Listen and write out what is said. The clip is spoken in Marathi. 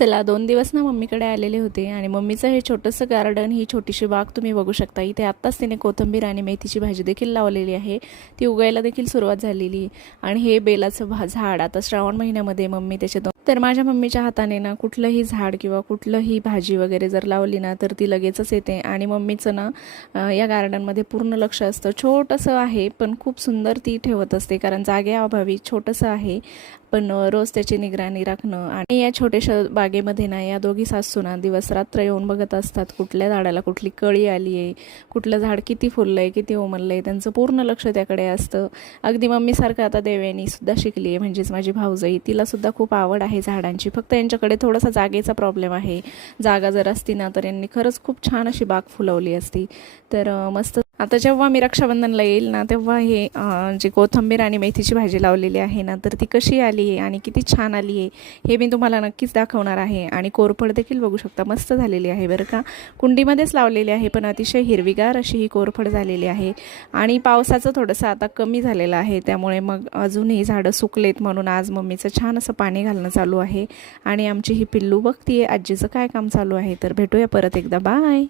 चला 2 दिवस ना मम्मीकडे आलेले होते आणि मम्मीचं हे छोटंसं गार्डन, ही छोटीशी बाग तुम्ही बघू शकता. इथे आत्ताच तिने कोथिंबीर आणि मेथीची भाजी देखील लावलेली आहे. ती उगायला देखील सुरुवात झालेली आणि हे बेलाचं झाड आता श्रावण महिन्यामध्ये मम्मी त्याचे तर माझ्या मम्मीच्या हाताने ना कुठलंही झाड किंवा कुठलंही भाजी वगैरे जर लावली ना तर ती लगेचच येते. आणि मम्मीचं ना या गार्डनमध्ये पूर्ण लक्ष असतं. छोटंसं आहे पण खूप सुंदर ती ठेवत असते, कारण जागेअभावी छोटंसं आहे पण रोज त्याची निगराणी राखणं. आणि या छोट्याशा बागेमध्ये ना या दोघी सासूना दिवस रात्र येऊन बघत असतात कुठल्या झाडाला कुठली कळी आली आहे, कुठलं झाड किती फुललं आहे, किती उमललं आहे. त्यांचं पूर्ण लक्ष त्याकडे असतं. अगदी मम्मीसारखं आता देवयानी सुद्धा शिकली आहे, म्हणजेच माझी भाऊजाई, तिलासुद्धा खूप आवड आहे झाडांची. फक्त यांच्याकडे थोडासा जागेचा प्रॉब्लेम आहे. जागा जर असती ना तर यांनी खरंच खूप छान अशी बाग फुलवली असती. तर मस्त. आता जेव्हा मी रक्षाबंधनला येईल ना तेव्हा हे जे कोथिंबीर आणि मेथीची भाजी लावलेली आहे ना तर ती कशी आली आहे आणि किती छान आली आहे हे मी तुम्हाला नक्कीच दाखवणार आहे. आणि कोरफड देखील बघू शकता, मस्त झालेली आहे बरं का. कुंडीमध्येच लावलेली आहे पण अतिशय हिरवीगार अशी ही कोरफड झालेली आहे. आणि पावसाचं थोडंसं आता कमी झालेलं आहे, त्यामुळे मग अजूनही झाडं सुकलेत, म्हणून आज मम्मीचं छान असं पाणी घालणं चालू आहे. आणि आमची ही पिल्लू बघतीये आजीचं काय काम चालू आहे. तर भेटूया परत एकदा. बाय.